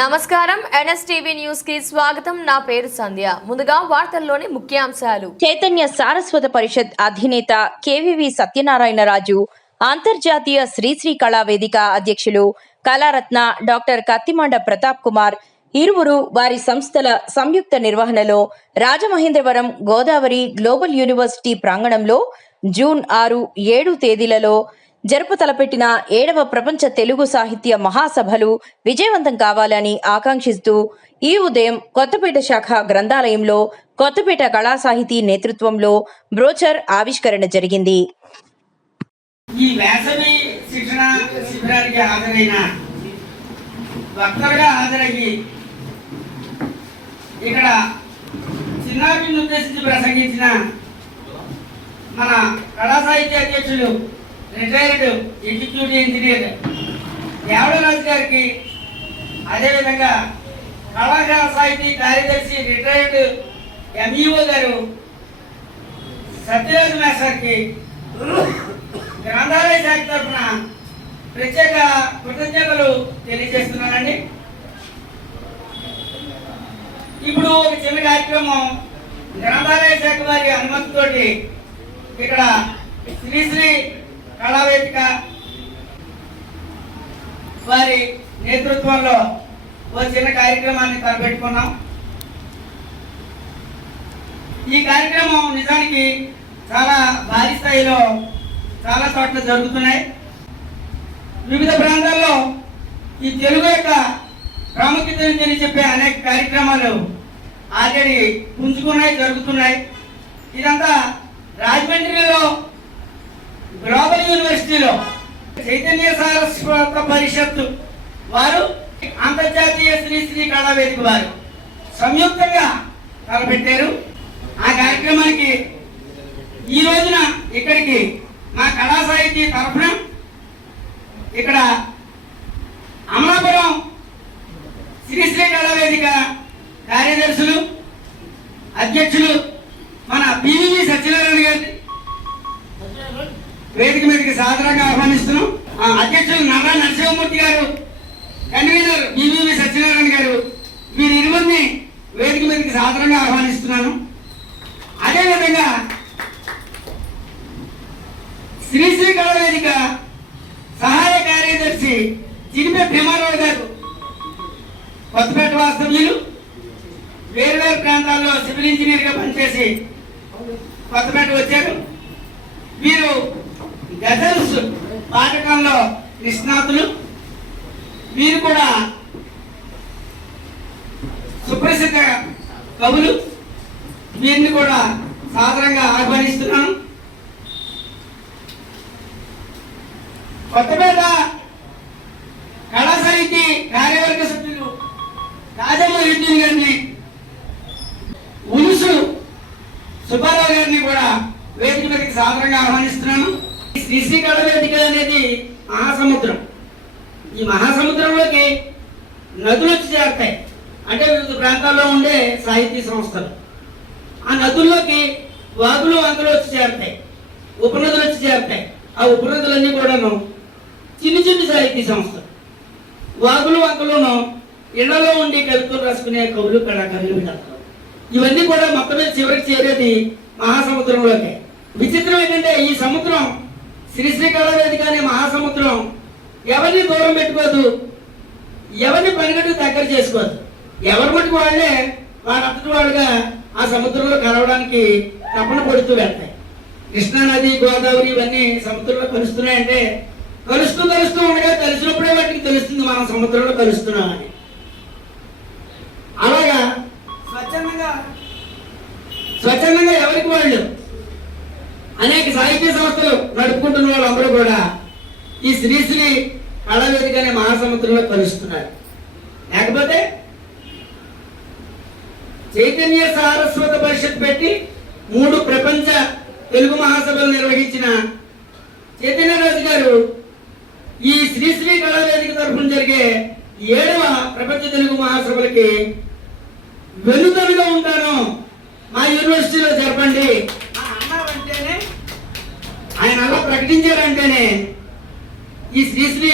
నమస్కారం NSTV news కి స్వాగతం. నా పేరు సంధ్య. ముందుగా వార్తల్లోని ముఖ్యాంశాలు. చైతన్య సారస్వత పరిషత్ అధినేత కేవీవి సత్యనారాయణరాజు, అంతర్జాతీయ శ్రీశ్రీ కళా వేదిక అధ్యక్షులు కళారత్న డాక్టర్ కత్తిమండ ప్రతాప్ కుమార్ ఇరువురు వారి సంస్థల సంయుక్త నిర్వహణలో రాజమహేంద్రవరం గోదావరి గ్లోబల్ యూనివర్సిటీ ప్రాంగణంలో జూన్ 6, 7 తేదీలలో జరుపు తలపెట్టిన 7వ ప్రపంచ తెలుగు సాహిత్య మహాసభలు విజయవంతం కావాలని ఆకాంక్షిస్తూ ఈ ఉదయం కొత్తపేట శాఖ గ్రంథాలయంలో కొత్తపేట కళా సాహితీ నేతృత్వంలో బ్రోచర్ ఆవిష్కరణ జరిగింది. ఈ వేసవి శిక్షణ శిబిరానికి హాజరైన వక్తలుగా హాజరయ్యి ఇక్కడ చిన్నారిని ఉద్దేశించి ప్రసంగించిన మన కళా సాహిత్య అధ్యక్షులు రిటైర్డ్ ఎగ్జిక్యూటివ్ ఇంజనీర్ దేవడరాజు గారికి, అదేవిధంగా కళాశాల సాహితీ కార్యదర్శి రిటైర్డ్ ఎంఈఓ గారు సత్యరాజు మేస్టర్కి గ్రంథాలయ శాఖ తరఫున ప్రత్యేక కృతజ్ఞతలు తెలియజేస్తున్నానండి. ఇప్పుడు ఒక చిన్న కార్యక్రమం గ్రంథాలయ శాఖ వారి అనుమతితోటి ఇక్కడ శ్రీశ్రీ కళావేదిక వారి నేతృత్వంలో ఓ చిన్న కార్యక్రమాన్ని తలపెట్టుకున్నాం. ఈ కార్యక్రమం నిజానికి చాలా భారీ స్థాయిలో చాలా చోట్ల జరుగుతున్నాయి. వివిధ ప్రాంతాల్లో ఈ తెలుగు యొక్క ప్రాముఖ్యతను తెలియజెప్పే అనేక కార్యక్రమాలు ఆల్రెడీ పుంజుకున్నాయి, జరుగుతున్నాయి. ఇదంతా రాజమండ్రిలో గ్లోబల్ యూనివర్సిటీలో చైతన్య సారస్వత పరిషత్ వారు, అంతర్జాతీయ శ్రీశ్రీ కళా వేదిక వారు సంయుక్తంగా తలపెట్టారు. ఆ కార్యక్రమానికి ఈ రోజున ఇక్కడికి మా కళా సాహితీ తరఫున ఇక్కడ అమలాపురం శ్రీశ్రీ కళా వేదిక కార్యదర్శులు అధ్యక్షులు మన పివివి సత్యనారాయణ గారిని వేదిక మీదకి సాదరంగా ఆహ్వానిస్తున్నాం. అధ్యక్షులు నారా నరసింహమూర్తి గారు, కన్వీనర్ పివివి సత్యనారాయణ గారు, వీరి ఇరువురిని వేదిక మీదకి సాదరంగా ఆహ్వానిస్తున్నాను. అదేవిధంగా శ్రీశ్రీ కళా వేదిక సహాయ కార్యదర్శి చినిపే భీమారావు గారు, కొత్తపేట వాస్తవ్యులు, వేరువేరు ప్రాంతాల్లో సివిల్ ఇంజనీర్గా పనిచేసి కొత్తపేట వచ్చారు. వీరు గజల్స్ పాఠకంలో నిష్ణాతులు. వీరు కూడా సుప్రసిద్ధ కవులు. వీరిని కూడా సాదరంగా ఆహ్వానిస్తున్నాను. కొత్తపేట కళా సాహితీ కార్యవర్గ సభ్యులు రాజమ్మ రెడ్డి గారిని, ఉలుసు సుబ్బారావు గారిని కూడా వేదిక మీదకి సాదరంగా ఆహ్వానిస్తున్నాను. శ్రీశ్రీ కళా వేదిక అనేది మహాసముద్రం. ఈ మహాసముద్రంలోకి నదులు వచ్చి చేరుతాయి. అంటే వివిధ ప్రాంతాల్లో ఉండే సాహితీ సంస్థలు. ఆ నదుల్లోకి వాగులు వంకలు వచ్చి చేరుతాయి, ఉపనదులు వచ్చి చేరుతాయి. ఆ ఉపనదులన్నీ కూడాను చిన్ని చిన్ని సాహితీ సంస్థలు. వాగులు వంకలను ఇళ్లలో ఉండి కవితలు రాసుకునే కవులు, కళాకారులు, విధాతలు, ఇవన్నీ కూడా మొత్తం మీద చివరికి చేరేది మహాసముద్రంలోకే. విచిత్రం ఏంటంటే ఈ సముద్రం, శ్రీశ్రీ కళా వేదిక అనే మహాసముద్రం ఎవరిని దూరం పెట్టుకోదు, ఎవరిని పనిగట్టు దగ్గర చేసుకోదు. ఎవరి మటుకు వాళ్ళే వాడంతటి వాళ్ళుగా ఆ సముద్రంలో కలవడానికి తపన పడుతూ వెళ్తాయి. కృష్ణానది, గోదావరి ఇవన్నీ సముద్రంలో కలుస్తున్నాయంటే కలుస్తూ ఉండగా కలిసినప్పుడే వాటికి తెలుస్తుంది మనం సముద్రంలో కలుస్తున్నామని. అలాగా స్వచ్ఛందంగా ఎవరికి వాళ్ళు అనేక సాహిత్య సంస్థలు నడుపుకుంటున్న వాళ్ళందరూ కూడా ఈ శ్రీశ్రీ కళా వేదిక అనే మహాసముద్రంలో కలుస్తున్నారు. లేకపోతే చైతన్య సారస్వత పరిషత్ పెట్టి 3 ప్రపంచ తెలుగు మహాసభలు నిర్వహించిన చైతన్యరాజు గారు ఈ శ్రీశ్రీ కళా వేదిక తరఫున జరిగే 7వ ప్రపంచ తెలుగు మహాసభలకి వెనుదలుగా ఉంటాను, మా యూనివర్సిటీలో జరపండి అన్నారంటేనే, ఆయన అలా ప్రకటించారంటేనే ఈ శ్రీశ్రీ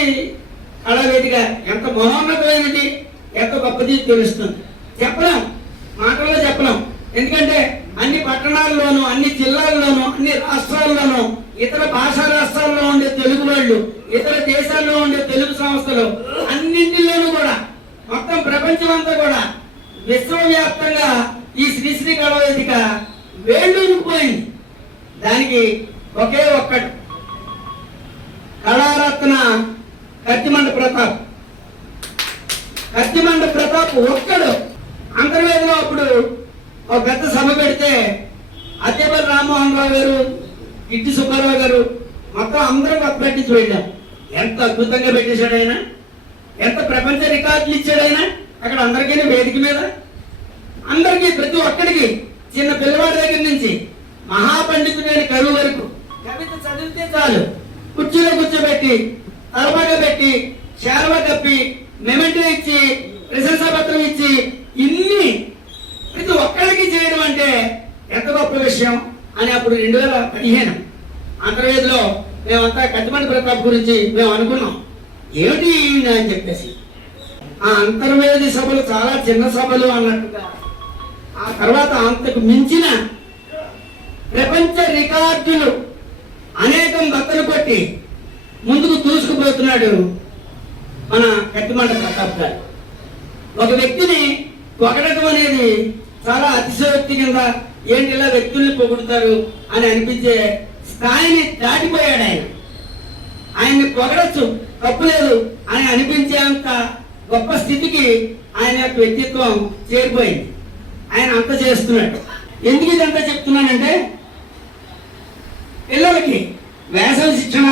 కళా వేదిక ఎంత మహోన్నతమైనది, ఎంత గొప్పది తెలుస్తుంది. చెప్పలేం, మాటల్లో చెప్పలేం. ఎందుకంటే అన్ని పట్టణాల్లోనూ, అన్ని జిల్లాల్లోనూ, అన్ని రాష్ట్రాల్లోనూ, ఇతర భాషా రాష్ట్రాల్లో ఉండే తెలుగు వాళ్ళు, ఇతర దేశాల్లో ఉండే తెలుగు సంస్థలు అన్నింటిలోనూ కూడా మొత్తం ప్రపంచం అంతా కూడా విశ్వవ్యాప్తంగా ఈ శ్రీశ్రీ కళావేదిక వేళ్ళూరుకుపోయింది. దానికి ఒకే ఒక్కడు, కళారత్న కత్తిమండ ప్రతాప్. కత్తిమండ ప్రతాప్ ఒక్కడు అంతర్వేదిలో అప్పుడు ఒక పెద్ద సభ పెడితే అత్తేపల్లి రామ్మోహన్ రావు గారు, గిడ్డి సుబ్బారావు గారు మొత్తం అందరం పట్టించి వెళ్ళాం. ఎంత అద్భుతంగా పెట్టేశాడు ఆయన, ఎంత ప్రపంచ రికార్డులు ఇచ్చాడు ఆయన. అక్కడ అందరికీ వేదిక మీద అందరికీ, ప్రతి ఒక్కడికి, చిన్న పిల్లవాడి దగ్గర నుంచి మహాపండితుడైన కవి వరకు కవిత చదివితే చాలు కుర్చీలో కూర్చోబెట్టి, తలపాగా పెట్టి, శాలువా కప్పి, మెమెంటో ఇచ్చి, ప్రశంసా పత్రం ఇచ్చి, ఇన్ని ప్రతి ఒక్కరికి చేయడం అంటే ఎంత గొప్ప విషయం అని అప్పుడు 2015 అంతర్వేదిలో మేమంతా కత్తిమండ ప్రతాప్ గురించి మేము అనుకున్నాం, ఏమిటి అని చెప్పేసి. ఆ అంతర్వేది సభలు చాలా చిన్న సభలు అన్నట్టుగా, ఆ తర్వాత అంతకు మించిన ప్రపంచ రికార్డులు అనేకం బద్దలు కొట్టి ముందుకు దూసుకుపోతున్నాడు మన కత్తిమండ ప్రతాప్ గారు. ఒక వ్యక్తిని పొగడటం అనేది చాలా అతిశయోక్తి కింద, ఏంటి ఇలా వ్యక్తుల్ని పొగుడుతారు అని అనిపించే స్థాయిని దాటిపోయాడు ఆయన. ఆయన్ని పొగడచ్చు, తప్పులేదు అని అనిపించేంత గొప్ప స్థితికి ఆయన యొక్క వ్యక్తిత్వం చేరిపోయింది. ఆయన అంత చేస్తున్నాడు. ఎందుకు ఇదంతా చెప్తున్నానంటే, పిల్లలకి వేసవి శిక్షణ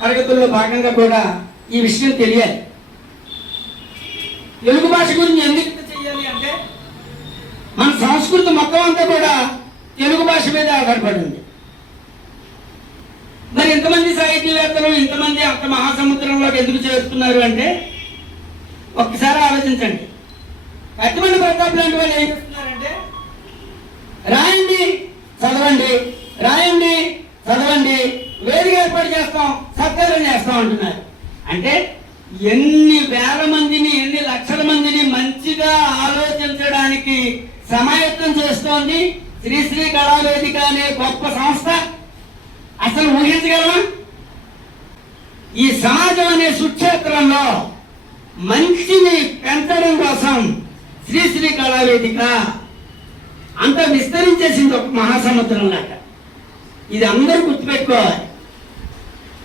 తరగతుల్లో భాగంగా కూడా ఈ విషయం తెలియాలి. తెలుగు భాష గురించి ఎందుకు చేయాలి అంటే, మన సంస్కృతి మొత్తం అంతా కూడా తెలుగు భాష మీద ఆధారపడింది. మరి ఇంతమంది సాహితీవేత్తలు ఇంతమంది అంత మహాసముద్రంలోకి ఎందుకు చేరుతున్నారు అంటే, ఒక్కసారి ఆలోచించండి. కత్తిమండ ప్రతాప్ లాంటి వాళ్ళు ఏం చేస్తున్నారంటే, రాయండి చదవండి, రాయండి చదవండి, వేదిక ఏర్పాటు చేస్తాం, సత్కారం చేస్తాం అంటున్నారు. అంటే ఎన్ని వేల మందిని, ఎన్ని లక్షల మందిని మంచిగా ఆలోచించడానికి సమాయత్తం చేస్తోంది శ్రీశ్రీ కళావేదిక అనే గొప్ప సంస్థ. అసలు ఊహించగలమా? ఈ సమాజం అనే సుక్షేత్రంలో మంచిని పెంచడం కోసం శ్రీశ్రీ కళావేదిక అంత విస్తరించేసింది, ఒక మహాసముద్రం లాగా. ఇది అందరూ గుర్తుపెట్టుకోవాలి.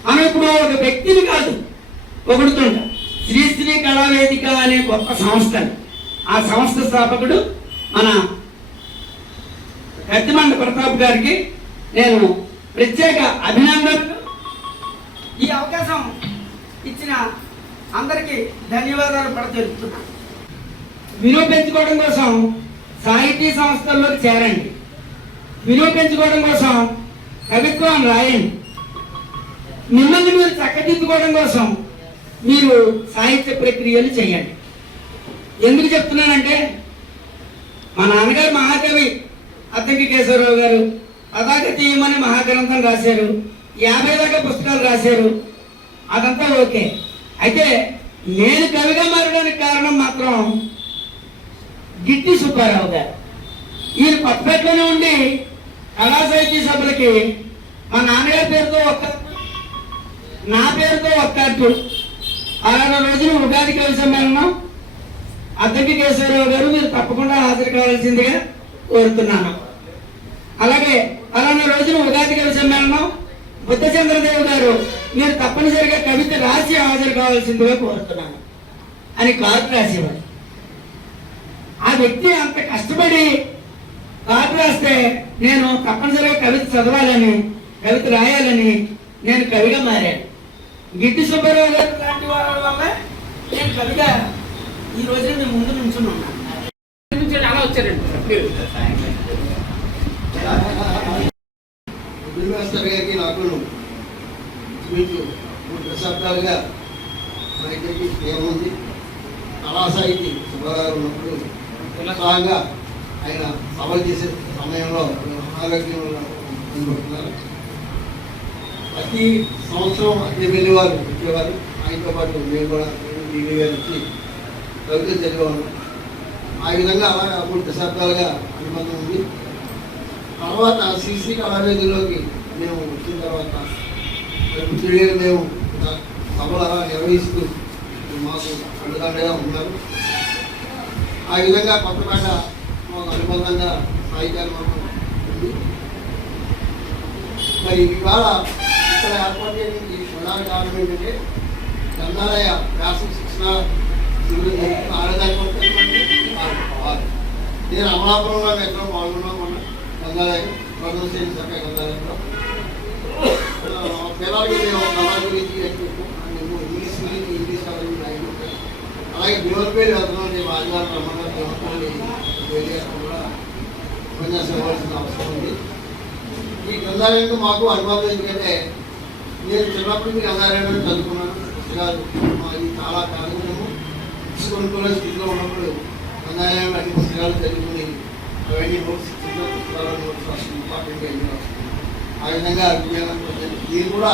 మనం ఇప్పుడు ఒక వ్యక్తిని కాదు పొగుడుతుంటాం, శ్రీశ్రీ కళావేదిక అనే గొప్ప సంస్థని. ఆ సంస్థ స్థాపకుడు మన కత్తిమండ ప్రతాప్ గారికి నేను ప్రత్యేక అభినందనలు. ఈ అవకాశం ఇచ్చిన అందరికీ ధన్యవాదాలు కూడా తెలుపుతున్నాను. విలువ పెంచుకోవడం కోసం సాహితీ సంస్థల్లోకి చేరండి. విలువ పెంచుకోవడం కోసం కవిత్వం రాయండి. మిమ్మల్ని మీరు చక్కదిద్దుకోవడం కోసం మీరు సాహిత్య ప్రక్రియలు చేయండి. ఎందుకు చెప్తున్నానంటే, మా నాన్నగారు మహాకవి అద్దంకి కేశవరావు గారు పతాక తీయమని మహాగ్రంథం రాశారు, 50 దాకా పుస్తకాలు రాశారు. అదంతా ఓకే. అయితే నేను కవిగా మారడానికి కారణం మాత్రం గిడ్డి సుబ్బారావు గారు. ఈయన కొత్తపేటలోనే ఉండి కళా సాహితీ సభలకి మా నాన్నగారి పేరుతో ఒక్క, నా పేరుతో ఒక్క 6 రోజులు ఉగాది కవి సమ్మేళనం, అద్దంకి కేశవరావు గారు మీరు తప్పకుండా హాజరు కావాల్సిందిగా కోరుతున్నాను. అలాగే 6 రోజులు ఉగాది కవి సమ్మేళనం, బుద్ధచంద్రదేవ్ గారు మీరు తప్పనిసరిగా కవిత రాసి హాజరు కావాల్సిందిగా కోరుతున్నాను అని కార్డు రాసేవాడు. ఆ వ్యక్తి అంత కష్టపడి కార్డు రాస్తే నేను తప్పనిసరిగా కవిత చదవాలని, కవిత రాయాలని నేను కవిగా మారాను. గిడ్డి సుబ్బారావు గారు లాంటి వాళ్ళ వల్ల నేను కవిగా ఈ రోజు నేను ముందు నుంచున్నాను. అలా వచ్చారండి మాస్టర్ గారికి నాకు మీకు 3 దశాబ్దాలుగా మా ఇద్దరికి స్నేహం ఉంది. కళాసాహితి సుబ్బారావు ఉన్నప్పుడు ఉత్సాహంగా ఆయన సభలు చేసే సమయంలో అనారోగ్యంలో పడుతున్నారు. ప్రతి సంవత్సరం అద్దె వెళ్ళి వారు వచ్చేవారు. ఆయనతో పాటు మేము కూడా టీవీ గారు వచ్చి కవిత చదివాను. ఆ విధంగా అలా 3 దశాబ్దాలుగా అనుబంధం ఉంది. తర్వాత శ్రీశ్రీ కళావేదిలోకి మేము వచ్చిన తర్వాత తెలియదు మేము సభలు అలా నిర్వహిస్తూ మాకు అండదండగా ఉన్నారు. ఆ విధంగా కొత్తపేట మాకు అనుబంధంగా సాహిత్యాలు ఉంది. మరి ఇవాళ ఇక్కడ ఏర్పాటు చేయడం ఈ ప్రధాన కారణం ఏంటంటే గ్రంథాలయ వ్యాస శిక్షణ నేను అమలాపురంలో ఎక్కడో పాల్గొన్నాం మొన్న గ్రంథాలయం ప్రధానశ్రేణి సర్కార్ గ్రంథాలయంలో పిల్లలకి మేము కళ గురించి ఇంగ్లీష్ గురించి ఇంగ్లీష్ కళ గురించి రాయకుంటాం. అలాగే బిలోర్పేరు వెళ్తున్నాం. మేము ఆదివారం రమ్మగారు కూడా ఉపన్యాసం ఇవ్వాల్సిన అవసరం ఉంది. ఈ గ్రంథాలయంతో మాకు అనుభవం ఎందుకంటే నేను చిన్నప్పటి నుంచి గ్రంథాలయంలో చదువుకున్నాను. పుస్తకాలు మాది చాలా కాలము కొనుక్కునే స్థితిలో ఉన్నప్పుడు గ్రంథాలయంలో అన్ని పుస్తకాలు చదువుకుని అవన్నీ నోట్స్ పుస్తకాలు నోట్స్ రాస్తుంది ఇంపార్టెంట్గా ఎన్ని రాస్తుంది. ఆ విధంగా విజయవంతం మీరు కూడా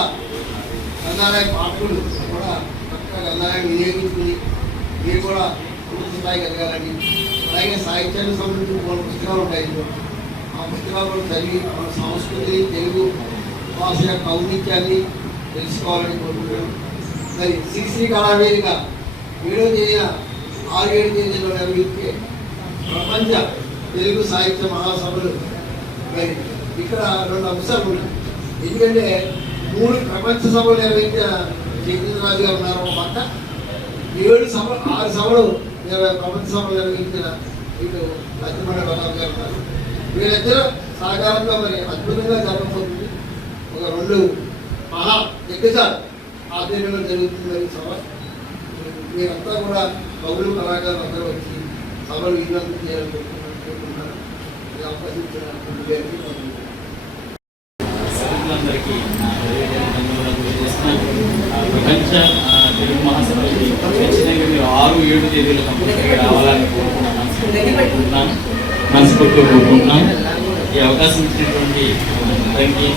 గ్రంథాలయ పాఠకులు కూడా చక్కగా గ్రంథాలయాన్ని వినియోగించుకుని మీరు కూడా పూర్తి స్థాయికి ఎదగాలని, అలాగే సాహిత్యానికి సంబంధించిన కొన్ని పుస్తకాలు ఉంటాయి. ఆ పుస్తకాలు కూడా చదివి మన సంస్కృతిని, తెలుగు భాష యొక్క ఔన్నిత్యాన్ని తెలుసుకోవాలని కోరుకుంటున్నాను. మరి శ్రీశ్రీ కళావేదిక 7వ తేదీన 6-7 తేదీలో నిర్వహించే ప్రపంచ తెలుగు సాహిత్య మహాసభలు. మరి ఇక్కడ 2 అంశాలు ఉన్నాయి. ఎందుకంటే 3 ప్రపంచ సభలు నిర్వహించిన జగన్నాథ్ గారు ఉన్నారు ఒక పక్క, 6 సభలు ప్రపంచ సభలు నిర్వహించిన ఇటు కత్తిమండ ప్రతాప్ గారు ఉన్నారు. వీళ్ళిద్దరూ సహకారంగా మరి అద్భుతంగా జరగబోతుంది. ఒక 2 మహా దిగ్గజాలు ఆధ్వర్యంలో జరుగుతుంది మరి సభ. మీరంతా కూడా కవులు కళాకారులు అందరూ వచ్చి సభలు విజయవంతం చేయాలని కోరుకుంటున్నారు. ఈ అవకాశం ఇచ్చిన అందరికీ ప్రపంచ తెలుగు మహాసభకి ఖచ్చితంగా మీరు 6-7 తేదీలు కంపల్సరీగా రావాలని కోరుకుంటున్నాను, మనస్ఫూర్తిగా కోరుకుంటున్నాను. ఈ అవకాశం ఇచ్చినటువంటి అందరికీ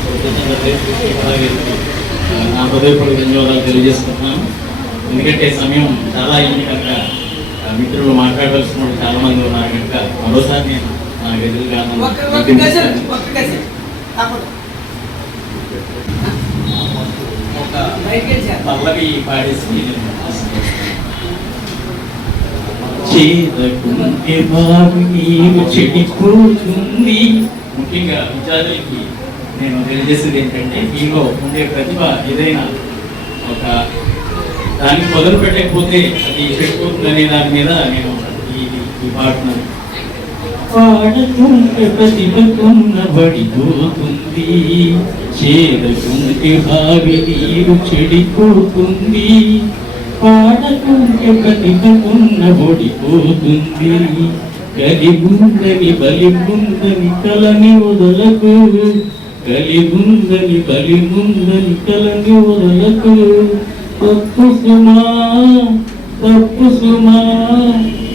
నా హృదయపూర్వక ధన్యవాదాలు తెలియజేసుకుంటున్నాను. ఎందుకంటే సమయం చాలా అయింది కనుక మిత్రులు మాట్లాడవలసిన వాళ్ళు చాలా మంది ఉన్నారు కనుక మరోసారి నేను నా ఎదురుగా పల్లవి పాడేసి చేదకుంటే బావి నీరు చెడిపోతుంది. ముఖ్యంగా విద్యార్థులకి నేను తెలియజేసేది ఏంటంటే మీలో ఉండే ప్రతిభ ఏదైనా ఒక దాన్ని మొదలు పెట్టకపోతే అది చెడిపోతుందనే దాని మీద నేను ఈ పాడుతున్నాను. పాడుతుంటే ప్రతిభకున్న పడిపోతుంది, చేదుకుంటే బావి నీరు చెడిపోతుంది. పాడకుంటే ప్రతిభకున్న ఓడిపోతుంది, కలిగుందని బలిగుందని కలని వదలకు, కలిగుందని బలిగుందని కలని వదలకు. తప్పు సుమా తప్పు సుమా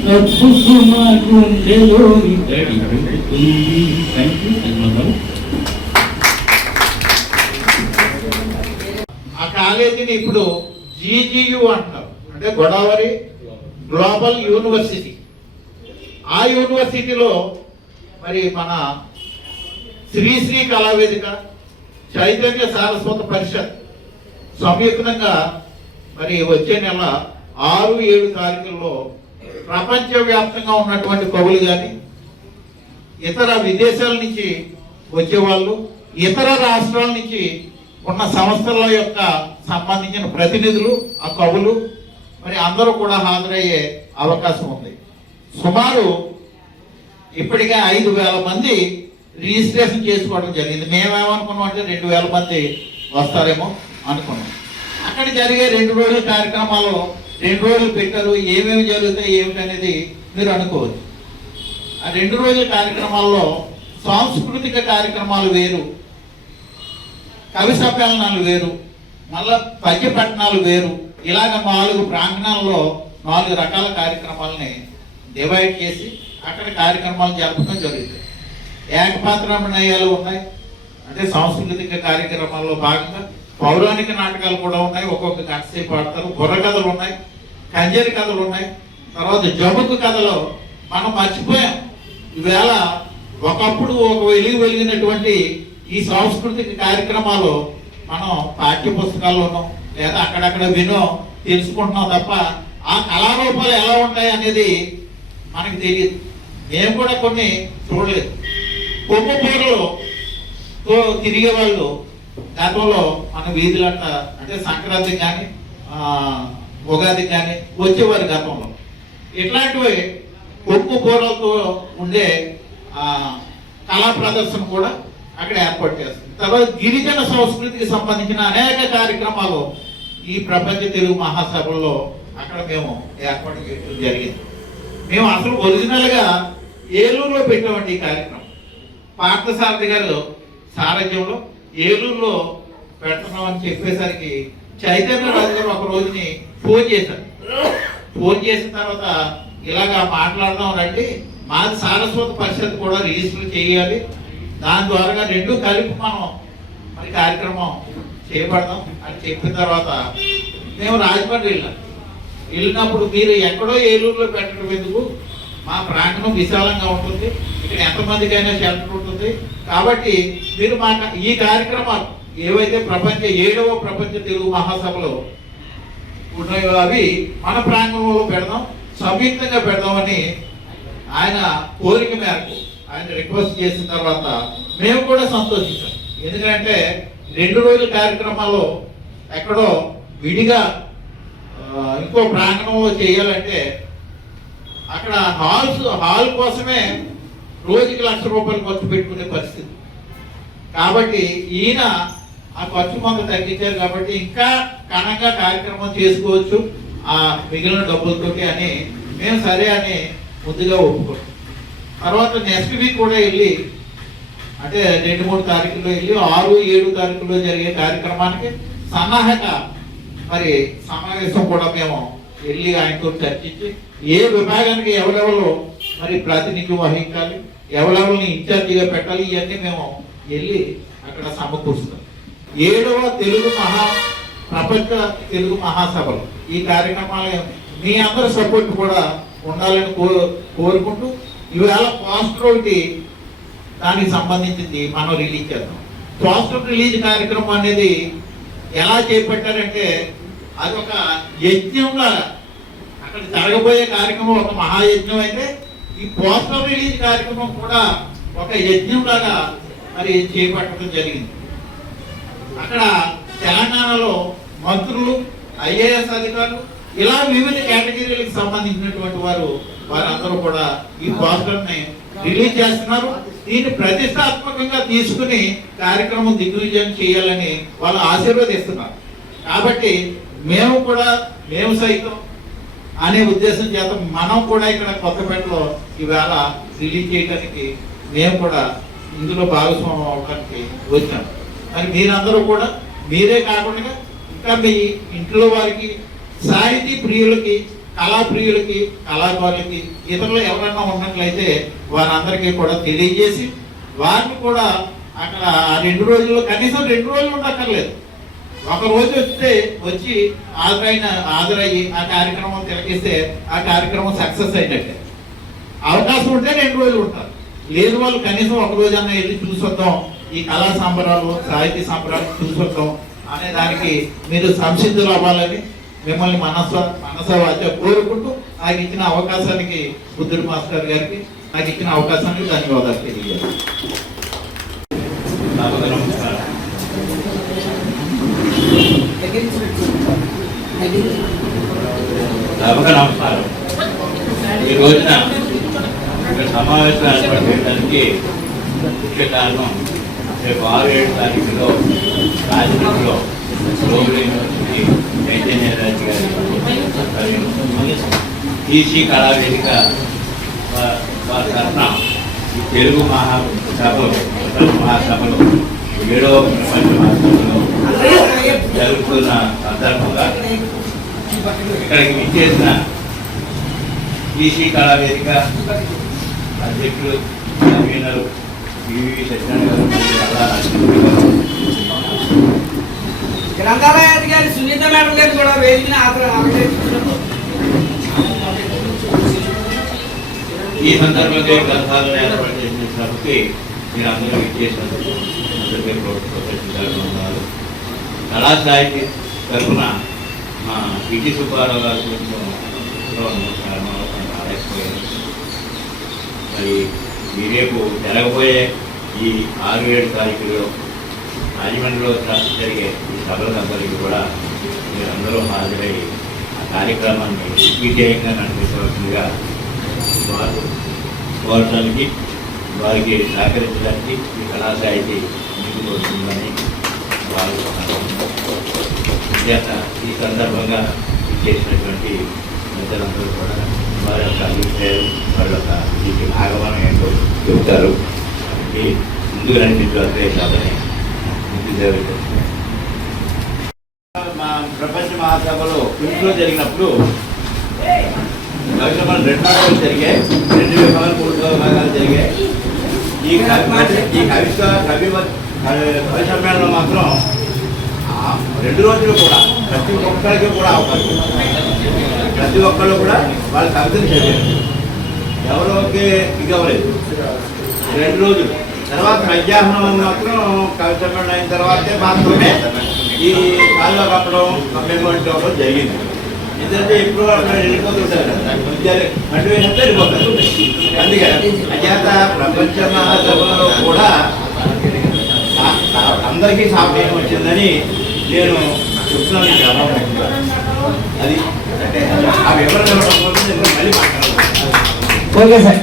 తప్పు సుమా గుండెలోని తడి పెడుతుంది. Thank you. ధన్యవాదాలు. ఆ కాలేజీని ఇప్పుడు GGU అంటారు, అంటే గోదావరి గ్లోబల్ యూనివర్సిటీ. ఆ యూనివర్సిటీలో మరి మన శ్రీశ్రీ కళావేదిక, చైతన్య సారస్వత పరిషత్ సంయుక్తంగా మరి వచ్చే నెల 6-7 తారీఖుల్లో ప్రపంచవ్యాప్తంగా ఉన్నటువంటి కవులు కానీ, ఇతర విదేశాల నుంచి వచ్చేవాళ్ళు, ఇతర రాష్ట్రాల నుంచి ఉన్న సంస్థల యొక్క సంబంధించిన ప్రతినిధులు, ఆ కవులు మరి అందరూ కూడా హాజరయ్యే అవకాశం ఉంది. సుమారు ఇప్పటికే 5,000 మంది రిజిస్ట్రేషన్ చేసుకోవడం జరిగింది. మేమేమనుకున్నాం అంటే 2,000 మంది వస్తారేమో అనుకున్నాం. అక్కడ జరిగే 2 రోజుల కార్యక్రమాలు 2 రోజులు పెట్టారు. ఏమేమి జరుగుతాయి ఏమిటనేది మీరు అనుకోవచ్చు. ఆ 2 రోజుల కార్యక్రమాల్లో సాంస్కృతిక కార్యక్రమాలు వేరు, కవి సమ్మేళనాలు వేరు, మళ్ళా పద్యపట్నాలు వేరు. ఇలాగ 4 ప్రాంగణాల్లో 4 రకాల కార్యక్రమాలని డివైడ్ చేసి అక్కడ కార్యక్రమాలు జరపడం జరుగుతుంది. ఏకపాత్రాభినయాలు ఉన్నాయి, అంటే సాంస్కృతిక కార్యక్రమాల్లో భాగంగా పౌరాణిక నాటకాలు కూడా ఉన్నాయి, ఒక్కొక్క గంట సేపు ఆడతారు. బుర్ర కథలు ఉన్నాయి, కంజరి కథలు ఉన్నాయి, తర్వాత జముకు కథలో మనం మర్చిపోయాం. ఈవేళ ఒకప్పుడు ఒక వెలిగినటువంటి ఈ సాంస్కృతిక కార్యక్రమాలు మనం పాఠ్య పుస్తకాల్లోనో లేదా అక్కడక్కడ వినో తెలుసుకుంటున్నాం తప్ప ఆ కళారూపాలు ఎలా ఉంటాయి అనేది మనకు తెలియదు. మేము కూడా కొన్ని చూడలేదు. కొమ్ము పూరలతో తిరిగే వాళ్ళు గతంలో మన వీధులంట అంటే సంక్రాంతికి కానీ ఉగాదికి కానీ వచ్చేవారు గతంలో. ఇట్లాంటివి కొమ్ము పూరలతో ఉండే కళా ప్రదర్శన కూడా అక్కడ ఏర్పాటు చేస్తుంది. తర్వాత గిరిజన సంస్కృతికి సంబంధించిన అనేక కార్యక్రమాలు ఈ ప్రపంచ తెలుగు మహాసభల్లో అక్కడ మేము ఏర్పాటు చేయడం జరిగింది. మేము అసలు ఒరిజినల్గా ఏలూరులో పెట్టామండి ఈ కార్యక్రమం. పార్థసారథి గారు సారథ్యంలో ఏలూరులో పెడుతున్నామని చెప్పేసరికి చైతన్య రాజు గారు ఒక రోజుని ఫోన్ చేశారు. ఫోన్ చేసిన తర్వాత ఇలాగా మాట్లాడదాం రండి, మాది సారస్వత పరిషత్ కూడా రిజిస్టర్ చేయాలి, దాని ద్వారా రెండు కలిపి మనం మరి కార్యక్రమం చేపడదాం అని చెప్పిన తర్వాత మేము రాజమండ్రి వెళ్ళినప్పుడు మీరు ఎక్కడో ఏలూరులో పెట్టడం ఎందుకు, మా ప్రాంగణం విశాలంగా ఉంటుంది, ఇక్కడ ఎంతమందికైనా షెల్టర్ ఉంటుంది, కాబట్టి మీరు మా ఈ కార్యక్రమాలు ఏవైతే 7వ ప్రపంచ తెలుగు మహాసభలో ఉన్నాయో అవి మన ప్రాంగణంలో పెడదాం, సంయుక్తంగా పెడదామని ఆయన కోరిక మేరకు ఆయన రిక్వెస్ట్ చేసిన తర్వాత మేము కూడా సంతోషించాం. ఎందుకంటే 2 రోజుల కార్యక్రమాలు ఎక్కడో విడిగా ఇంకో ప్రాంగణంలో చేయాలంటే అక్కడ హాల్ కోసమే రోజుకి ₹1,00,000 ఖర్చు పెట్టుకునే పరిస్థితి. కాబట్టి ఈయన ఆ ఖర్చు కొంత తగ్గించారు కాబట్టి ఇంకా ఘనంగా కార్యక్రమం చేసుకోవచ్చు ఆ మిగిలిన డబ్బులతోటి అని మేము సరే అని ముందుగా ఒప్పుకున్నాం. తర్వాత నెక్స్ట్ వీక్ కూడా వెళ్ళి అంటే 2-3 తారీఖుల్లో వెళ్ళి 6-7 తారీఖుల్లో జరిగే కార్యక్రమానికి సన్నాహక మరి సమావేశం కూడా మేము వెళ్ళి ఆయనతో చర్చించి ఏ విభాగానికి ఎవరెవరు మరి ప్రాతినిధ్యం వహించాలి, ఎవరెవరిని ఇన్ఛార్జిగా పెట్టాలి, ఇవన్నీ మేము వెళ్ళి అక్కడ సమకూరుస్తాం. 7వ ప్రపంచ తెలుగు మహాసభలు ఈ కార్యక్రమాలు మీ అందరి సపోర్ట్ కూడా ఉండాలని కోరుకుంటూ ఇవాళ పోస్టర్ ఒకటి దానికి సంబంధించింది మనం రిలీజ్ చేద్దాం. పోస్టర్ రిలీజ్ కార్యక్రమం అనేది ఎలా చేపట్టారంటే అది ఒక యజ్ఞంగా అక్కడ జరగబోయే కార్యక్రమం ఒక మహాయజ్ఞం అయితే ఈ పోస్టర్ రిలీజ్ కార్యక్రమం కూడా ఒక యజ్ఞంలాగా మరి చేపట్టడం జరిగింది. అక్కడ తెలంగాణలో మంత్రులు, ఐఏఎస్ అధికారులు ఇలా వివిధ కేటగిరీలకు సంబంధించినటువంటి వారందరూ కూడా ఈ పోస్టర్ని రిలీజ్ చేస్తున్నారు. దీన్ని ప్రతిష్టాత్మకంగా తీసుకుని కార్యక్రమం దిగ్విజయం చేయాలని వాళ్ళు ఆశీర్వదిస్తున్నారు. కాబట్టి మేము సైతం అనే ఉద్దేశం చేత మనం కూడా ఇక్కడ కొత్తపేటలో ఈవేళ రిలీజ్ చేయడానికి మేము కూడా ఇందులో భాగస్వామ్యం అవడానికి వచ్చాం. మరి మీరందరూ కూడా మీరే కాకుండా ఇంకా మీ ఇంట్లో వారికి, సాహితీ ప్రియులకి, కళా ప్రియులకి, కళాకారులకి, ఇతరులు ఎవరైనా ఉన్నట్లయితే వారందరికీ కూడా తెలియజేసి వారిని కూడా అక్కడ 2 రోజుల్లో కనీసం 2 రోజులు ఉండక్కర్లేదు, ఒక రోజు వచ్చి హాజరయ్యి ఆ కార్యక్రమం తిలకిస్తే ఆ కార్యక్రమం సక్సెస్ అయినట్టే. అవకాశం ఉంటే 2 రోజులు ఉంటారు, లేదు వాళ్ళు కనీసం ఒక రోజన్నా వెళ్ళి చూసొద్దాం, ఈ కళా సంబరాలు, సాహితీ సంబరాలు చూసొద్దాం అనే దానికి మీరు సంసిద్ధులు అవ్వాలని మిమ్మల్ని మనస కోరుకుంటూ నాకు ఇచ్చిన అవకాశానికి బుద్ధుడు మాస్టర్ గారికి నాకు ఇచ్చిన అవకాశానికి ధన్యవాదాలు తెలియజేస్తాను. నమస్కారం. ఈ రోజున సమావేశం ఏర్పాటు చేయడానికి ముఖ్య కారణం రేపు 6-7 తారీఖులో రాజమండ్రిలో గ్లోబల్ యూనివర్సిటీ చైతన్య రాజు గారి ఈసీ కళావేదిక వారి తరఫున తెలుగు మహాసభలు 7వ ప్రపంచ మహాసభలో జరుగుతున్న సందర్భంగా ఇక్కడికి విచ్చేసిన ఈసీ కళావేదిక అధ్యక్షులు కన్వీనరు వివి సత్యనారాయణ గారు, గ్రంథాలయ అధికారి సునీత మేడం గారు కూడా వేదికని ఈ సందర్భంగా ఈ గ్రంథాలను ఏర్పాటు చేసిన సభకి మీరు అందరూ ఇచ్చేసినందుకు అందరికీ కృతజ్ఞతలు. కళాసాహిత్య తరఫున మా పిటి సుబ్బారావు గారు కొంచెం ఆడకపోయారు. మరి ఈ రేపు జరగబోయే ఈ 6-7 తారీఖులో రాజమండ్రిలో జరిగే ఈ సభలందరికీ కూడా మీరందరూ హాజరై ఆ కార్యక్రమాన్ని విజయంగా నడిపించవలసిందిగా వారు కోరటానికి వారికి సహకరించడానికి ఈ కళాసాహితీ ముందుకు వస్తుందని వారు చేత ఈ సందర్భంగా చేసినటువంటి పెద్దలందరూ కూడా వారి యొక్క అభిప్రాయాలు వారి యొక్క ఈ ఆగమనం ఏంటో చెబుతారు. ఈ ముందుగా నడిపించే సాధనే మా ప్రపంచ మహాసభలో ఇంట్లో జరిగినప్పుడు కార్యక్రమాలు 2 భాగాలు జరిగాయి. 2 విభాగాలు 3 విభాగాలు జరిగాయి. ఈ కవి సమ్మేళనం మాత్రం 2 రోజులు కూడా ప్రతి ఒక్కరికి కూడా అవకాశం, ప్రతి ఒక్కళ్ళు కూడా వాళ్ళ కవితలు చదివారు. ఎవరోకే ఇవ్వలేదు. 2 రోజులు తర్వాత మధ్యాహ్నం మాత్రం కవి సమ్మేళనం అయిన తర్వాతే మాత్రమే ఈ కాలువ కప్పడం కంప్లైంట్ అవ్వడం జరిగింది. ఎందుకంటే ఎప్పుడు అక్కడ వెళ్ళిపోతుంటారు కదా, విద్యార్థి అటు వేసినట్టు వెళ్ళిపోతారు. అందుకని అజాత ప్రపంచ మహాసభలో కూడా అందరికీ సాఫ్ట్వేర్ వచ్చిందని నేను చెప్తున్నాను. చాలా అది అంటే ఆ వివరణ మళ్ళీ మాట్లాడాలి. Okay sir.